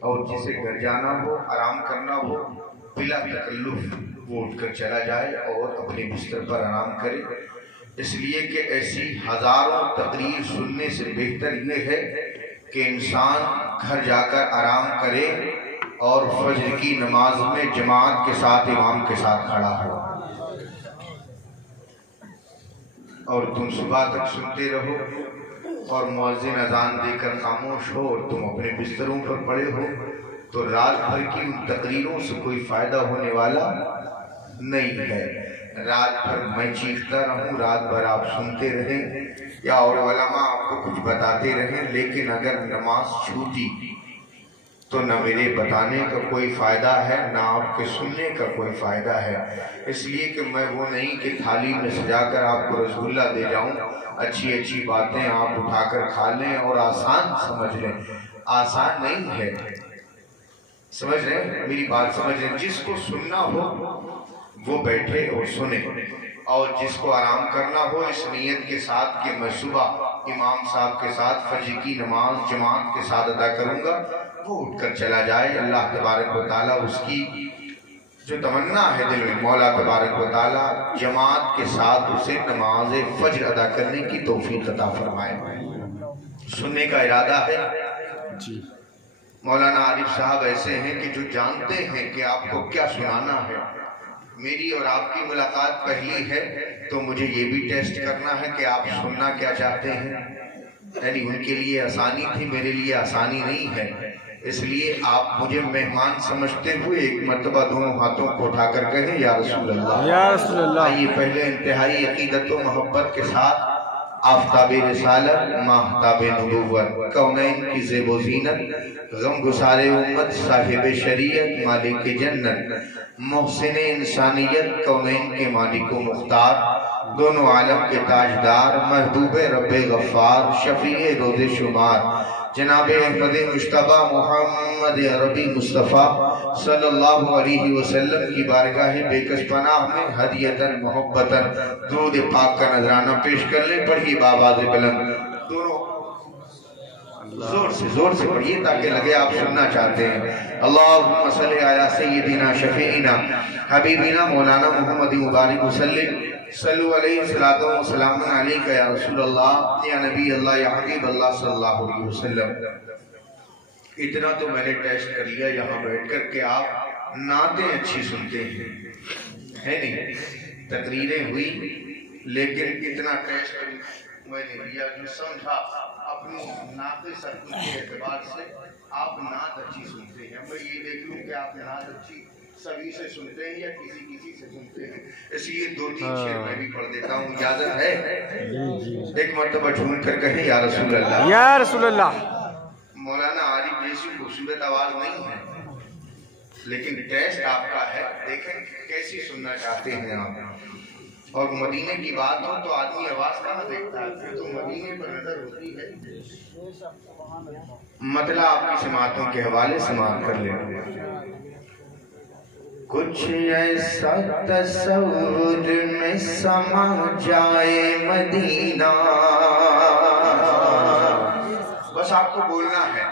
اور جسے گھر جانا ہو، آرام کرنا ہو، بلا تکلف وہ اٹھ کر چلا جائے اور اپنے بستر پر آرام کرے، اس لیے کہ ایسی ہزاروں تقریر سننے سے بہتر یہ ہے کہ انسان گھر جا کر آرام کرے اور فجر کی نماز میں جماعت کے ساتھ امام کے ساتھ کھڑا ہو۔ اور تم صبح تک سنتے رہو اور مؤذن اذان دے کر خاموش ہو اور تم اپنے بستروں پر پڑے ہو، تو رات بھر کی ان تقریروں سے کوئی فائدہ ہونے والا نہیں ہے۔ رات بھر میں چیختا رہوں، رات بھر آپ سنتے رہیں یا اور علماء آپ کو کچھ بتاتے رہیں، لیکن اگر نماز چھوٹی تو نہ میرے بتانے کا کوئی فائدہ ہے، نہ آپ کے سننے کا کوئی فائدہ ہے۔ اس لیے کہ میں وہ نہیں کہ تھالی میں سجا کر آپ کو رسگلہ دے جاؤں، اچھی اچھی باتیں آپ اٹھا کر کھا لیں اور آسان سمجھ لیں۔ آسان نہیں ہے، سمجھ رہے ہیں میری بات؟ سمجھ رہے ہیں؟ جس کو سننا ہو وہ بیٹھے اور سنے، اور جس کو آرام کرنا ہو اس نیت کے ساتھ کہ میں صبح امام صاحب کے ساتھ فجر کی نماز جماعت کے ساتھ ادا کروں گا، وہ اٹھ کر چلا جائے۔ اللہ تبارک و تعالیٰ اس کی جو تمنا ہے دل میں، مولا تبارک و تعالیٰ جماعت کے ساتھ اسے نماز فجر ادا کرنے کی توفیق عطا فرمائے۔ سننے کا ارادہ ہے جی۔ مولانا عارف صاحب ایسے ہیں کہ جو جانتے ہیں کہ آپ کو کیا سنانا ہے۔ میری اور آپ کی ملاقات پہلی ہے تو مجھے یہ بھی ٹیسٹ کرنا ہے کہ آپ سننا کیا چاہتے ہیں۔ یعنی ان کے لیے آسانی تھی، میرے لیے آسانی نہیں ہے، اس لیے آپ مجھے مہمان سمجھتے ہوئے ایک مرتبہ دونوں ہاتھوں کو اٹھا کر کہیں یا رسول اللہ، یا رسول اللہ۔ آئیے پہلے انتہائی عقیدت و محبت کے ساتھ آفتاب رسالت، ماہتاب نبوت، کونین کی زیب و زینت، غم گسار امت، صاحب شریعت، مالک جنت، محسن انسانیت، کونین کے مالک و مختار، دونوں عالم کے تاجدار، محبوب رب غفار، شفیع روز شمار، جناب احمد مجتبی محمد عربی مصطفیٰ صلی اللہ علیہ وسلم کی بارگاہ بے کس پناہ میں ہدیتاً محبتاً درود پاک کا نذرانہ پیش کر لیں۔ پڑھیے بآواز بلند، دونوں زور سے پڑھیے تاکہ لگے آپ سننا چاہتے ہیں۔ اللہم صلی علی سیدنا شفیعنا حبیبنا مولانا محمد مبارک وسلم، صلو علیہ الصلاۃ والسلام علیکہ یا رسول اللہ، یا نبی اللہ، یا حبیب اللہ صلی اللہ علیہ وسلم۔ اتنا تو میں نے ٹیسٹ کر لیا یہاں بیٹھ کر کہ آپ نعتیں اچھی سنتے ہیں، ہے نہیں؟ تقریریں ہوئی لیکن اتنا ٹیسٹ میں نے لیا جو سمجھا اپنی نعت سرکن کے اعتبار سے آپ نعت اچھی سنتے ہیں۔ میں یہ دیکھ لوں کہ آپ نعت اچھی سبھی سے سنتے ہیں یا کسی سے سنتے ہیں، اس لیے دو تین شعر میں بھی پڑھ دیتا ہوں، اجازت ہے؟ ایک مرتبہ جھوم کر کہیں یا رسول اللہ، یا رسول اللہ۔ مولانا عارف جیسی خوبصورت آواز نہیں ہے لیکن ٹیسٹ آپ کا ہے، دیکھیں کیسی سننا چاہتے ہیں آپ۔ اور مدینے کی بات ہو تو آدمی آواز کہاں دیکھتا ہے، پھر تو مدینے پر نظر ہوتی ہے۔ مطلع آپ کی سماعتوں کے حوالے سماعت کر لیں۔ کچھ ایسا تصور میں سما جائے مدینہ، بس آپ کو بولنا ہے،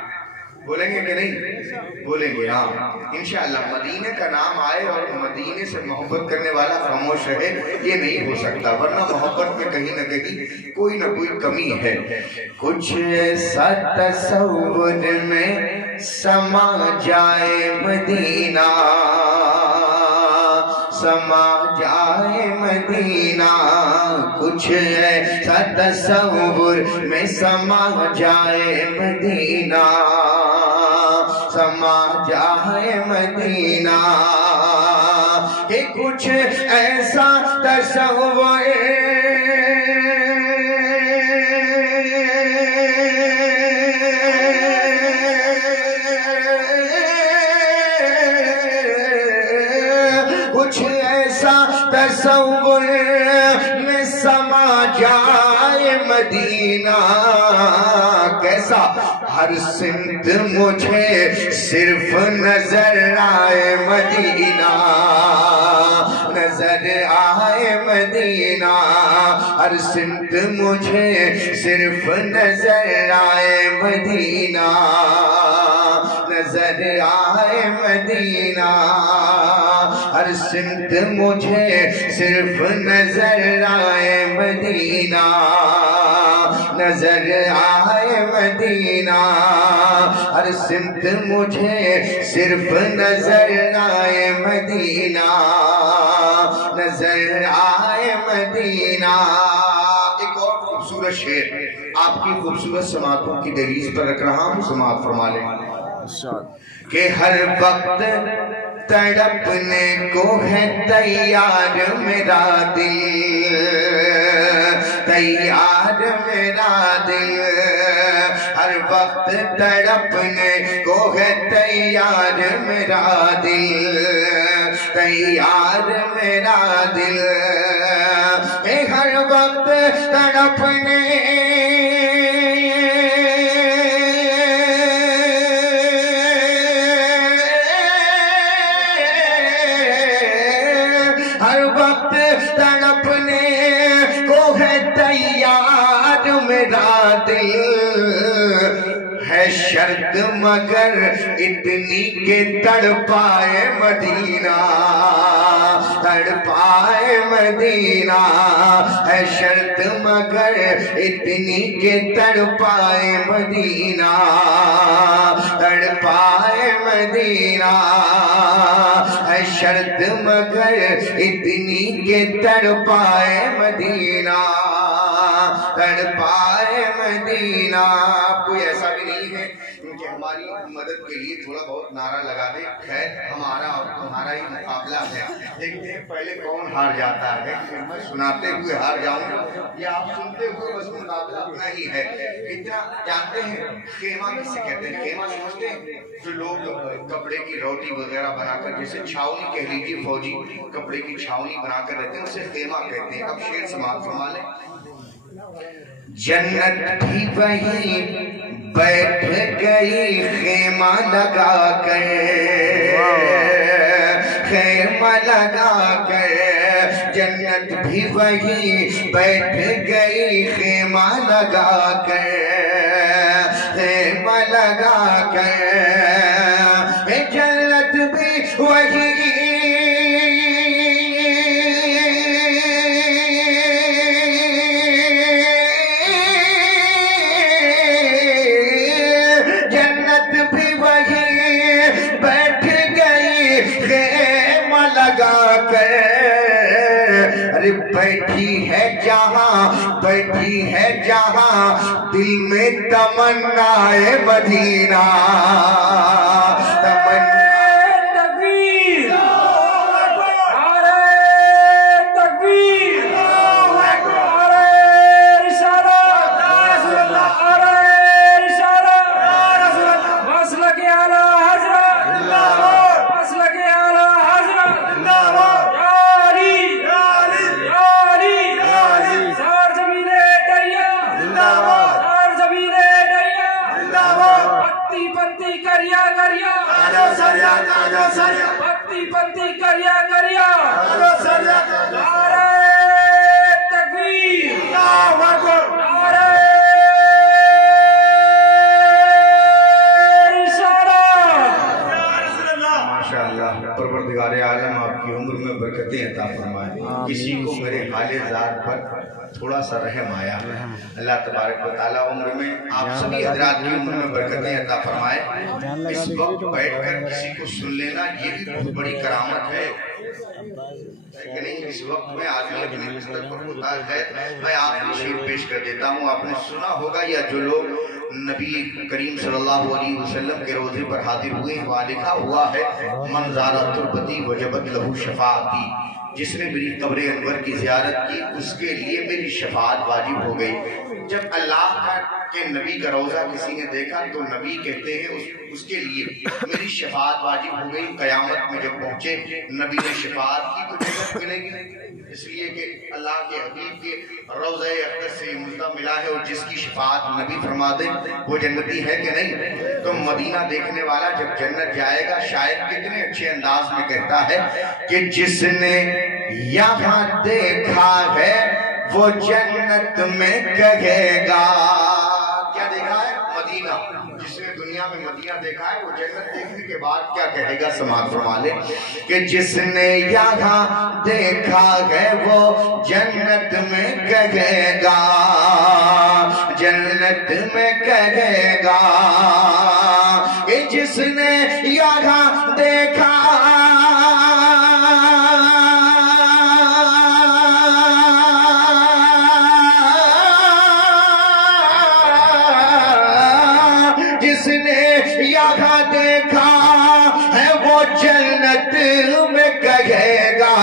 بولیں گے کہ نہیں؟ بولیں گے ہاں انشاءاللہ۔ مدینے کا نام آئے اور مدینے سے محبت کرنے والا خاموش رہے، یہ نہیں ہو سکتا، ورنہ محبت میں کہیں نہ کہیں کوئی نہ کوئی کمی ہے۔ کچھ ایسا تصور میں سما جائے مدینہ، سما جائے مدینہ، کچھ ایسا تصور میں سما جائے مدینہ، سما جائے مدینہ، کہ کچھ ایسا تصور تصور میں سما جائے مدینہ، کیسا ہر سمت مجھے صرف نظر آئے مدینہ، نظر آئے مدینہ، ہر سمت مجھے صرف نظر آئے مدینہ، نظر آئے مدینہ، ہر سمت مجھے صرف نظر آئے مدینہ، نظر آئے مدینہ، ہر سمت مجھے صرف نظر آئے مدینہ، نظر آئے مدینہ۔ ایک اور خوبصورت شعر آپ کی خوبصورت سماعتوں کی دہلیز پر رکھ رہا ہوں، سماعت فرما لیں کہ ہر وقت تڑپنے کو ہے تیار میرا دل، تیار میرا دل، ہر وقت تڑپنے کو ہے تیار میرا دل، تیار میرا دل، ہر وقت تڑپنے تڑپنے کو ہے تیار میرا دل، ہے شرط مگر اتنی کہ تڑپائے مدینہ، تڑپائے مدینہ، ہے شرط مگر اتنی کہ تڑپائے مدینہ، تڑپائے مدینہ، ہے شرط مگر اتنی کہ تڑپائے مدینہ، تڑپائے مدینہ۔ کوئی ایسا بھی نہیں ہے کہ ہماری مدد کے لیے تھوڑا بہت نعرہ لگا دے، خیر ہمارا اور تمہارا ہی مقابلہ ہے، دیکھتے ہیں پہلے کون ہار جاتا ہے، میں سناتے ہوئے ہار جاؤں یا آپ سنتے ہوئے، بس مقابلہ اپنا ہی ہے۔ اتنا جانتے ہیں خیمہ کسے کہتے ہیں؟ خیمہ سمجھتے ہیں جو لوگ کپڑے کی روٹی وغیرہ بنا کر، جیسے چھاؤنی کہہ لیجیے، فوجی کپڑے کی چھاؤنی بنا کر رہتے ہیں، اسے خیمہ کہتے ہیں۔ اب شعر سماعت فرما لیں۔ جنت بھی وہی بیٹھ گئی خیمہ لگا کر، خیمہ لگا کر، جنت بھی وہی بیٹھ گئی خیمہ لگا کر، خیمہ لگا کر، جنت بھی وہی بیٹھی ہے جہاں، بیٹھی ہے جہاں دل میں تمنا مدینہ، تمنا تکبیر، نعرہ تکبیر، نعرہ رسالت، نعرہ رسالت، مسلک اعلیٰ حضرت، مسلک اعلیٰ حضرت، پتی پتی کریا کریا، نعرہ تکبیر، نعرہ رسالت۔ ماشاءاللہ، پروردگار عالم آپ کی عمر میں برکتیں عطا فرمائے، کسی کو میرے حال ذات پر تھوڑا سا رحم آیا، اللہ تبارک و تعالیٰ عمر میں آپ سبھی حضرات کی عمر میں برکتیں عطا فرمائے۔ اس وقت بیٹھ کر کسی کو سن لینا یہ بھی بہت بڑی کرامت ہے کہ نہیں؟ اس وقت میں آدمی اپنے بستر پر ہوتا ہے۔ میں آپ کو شعر پیش کر دیتا ہوں، آپ نے سنا ہوگا یا جو لوگ نبی کریم صلی اللہ علیہ وسلم کے روضے پر حاضر ہوئے ہیں، وہاں لکھا ہوا ہے من زار تربتی وجبت لہو شفاعتی، جس نے میری قبر انور کی زیارت کی اس کے لیے میری شفاعت واجب ہو گئی۔ جب اللہ کے نبی کا روضہ کسی نے دیکھا تو نبی کہتے ہیں اس کے لیے میری شفاعت واجب ہو گئی۔ قیامت میں جب پہنچے نبی نے شفاعت کی تو جنت ملے گی، اس لیے کہ اللہ کے حبیب کے روضہ اقدس سے ملتا ملا ہے، اور جس کی شفاعت نبی فرما دے وہ جنتی ہے کہ نہیں؟ تو مدینہ دیکھنے والا جب جنت جائے گا شاید کتنے اچھے انداز میں کہتا ہے کہ جس نے یہاں دیکھا ہے وہ جنت میں کہے گا۔ کیا دیکھا ہے؟ مدینہ۔ جس نے دنیا میں مدینہ دیکھا دیکھا ہے وہ جنت دیکھنے کے بعد کیا کہے گا سماعت فرما لے کہ جس نے یہاں دیکھا ہے وہ جنت میں کہے گا، جنت میں کہے گا کہ جس نے یہاں دیکھا جس نے یہاں دیکھا ہے وہ جنت میں کہے گا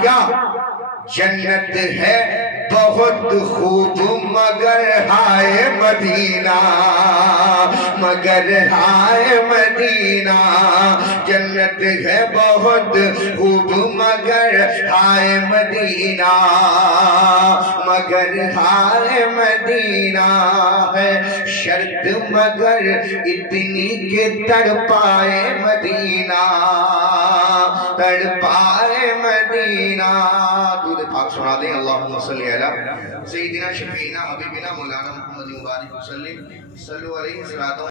کیا؟ جنت ہے بہت خوب مگر ہائے مدینہ، مگر ہائے مدینہ، جنت ہے بہت خوب مگر ہائے مدینہ، مگر ہائے مدینہ ہے شرط مگر اتنی کہ تڑپائے مدینہ، تڑپائے مدینہ۔ درود پاک سنا دیں اللہم صلی علی سیدنا شفیعنا حبیبنا مولانا محمد مبارک وسلم صلو علیہ وسلم۔